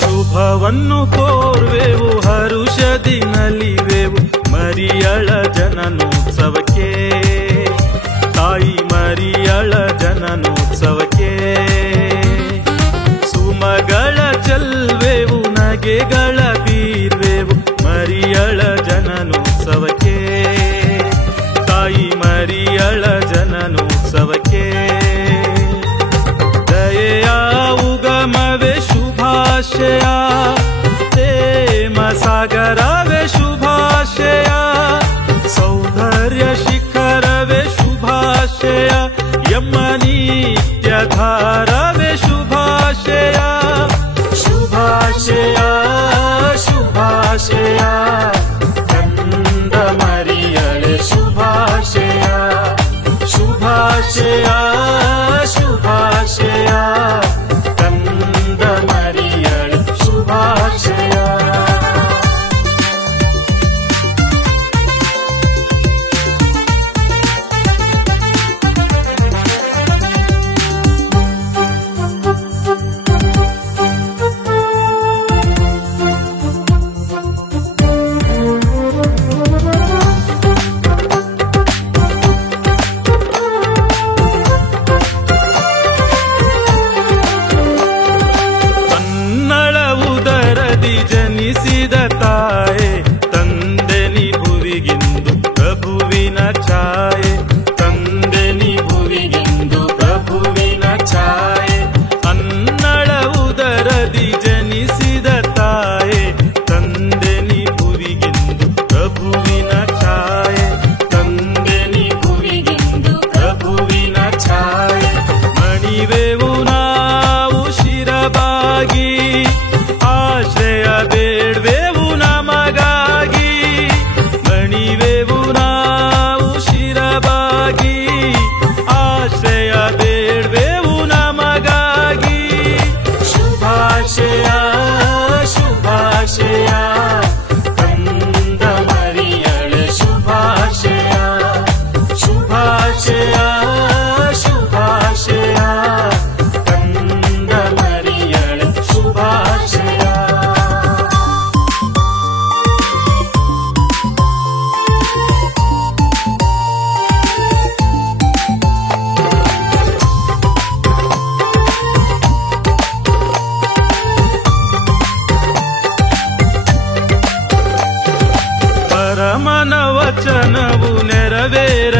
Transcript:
ಶುಭವನ್ನು ಕೋರ್ವೆವು ಹರುಷದಿ ನಲಿವೆವು ಮರಿಯಳ ಜನನೋತ್ಸವಕ್ಕೆ ತಾಯಿ ಮರಿಯಳ ಜನನೋತ್ಸವಕ್ಕೆ ಸುಮಗಳ ಚೆಲ್ವೆವು ನಗೆಗಳ ಬೀರ್ವೆವು ಮರಿಯಳ ಜನನೋತ್ಸವಕ್ಕೆ ತಾಯಿ ಮರಿಯಳ ಜನನೋತ್ಸವಕ್ಕೆ ದಯೆಯ ಉಗಮವೇ ಶುಭಾಶಯ ಪ್ರೇಮ ಸಾಗರವೇ ಶುಭಾಶಯ ಸೌಂದರ್ಯ ಶಿಖರವೇ ಶುಭಾಶಯ ಯಮ್ಮ ನಿತ್ಯಧಾರವೇ ಶುಭಾಶಯ ಶುಭಾಶಯ ಶುಭಾಶಯ ಕಂದ ಮರಿಯಳೆ ಶುಭಾಶಯ ಶುಭಾಶಯ ಶುಭಾಶಯ ಕಂದ ಮರಿಯಳೆ ಶುಭಾಶಯ ಜನಿಸಿದ ತಾಯೆ ತಂದೆನಿ ಭುವಿಗಿಂದು ಪ್ರಭುವಿನ ಛಾಯೆ ತಂದೆನಿ ಭುವಿಗಿಂದು ಪ್ರಭುವಿನ ಛಾಯೆ ಅನ್ನಳ ಉದರದಿ ಜನಿಸಿದ ತಾಯೆ ತಂದೆನಿ ಭುವಿಗಿಂದು ಪ್ರಭುವಿನ ಛಾಯೆ ತಂದೆನಿ ಭುವಿಗಿಂದು ಪ್ರಭುವಿನ ಛಾಯೆ ಮಣಿವೆವು ನಾವು ಶಿರಬಾಗಿ ಆಶ್ರಯ ಬೇಡ್ವೆವು ನಮಗಾಗಿ ಮಣಿವೆವು ನಾವು ಶಿರಬಾಗಿ ಆಶ್ರಯ ಬೇಡ್ವೆವು ನಮಗಾಗಿ ಶುಭಾಶಯ ಶುಭಾಶಯ ಕಂದ ಮರಿಯಳೆ ಶುಭಾಶಯ ಶುಭಾಶಯ ಶುಭಾಶಯ ಕಂದ ಮರಿಯಳೆ ಶುಭಾಶಯ ಪರಮನ ವಚನವು ನೆರವೇರ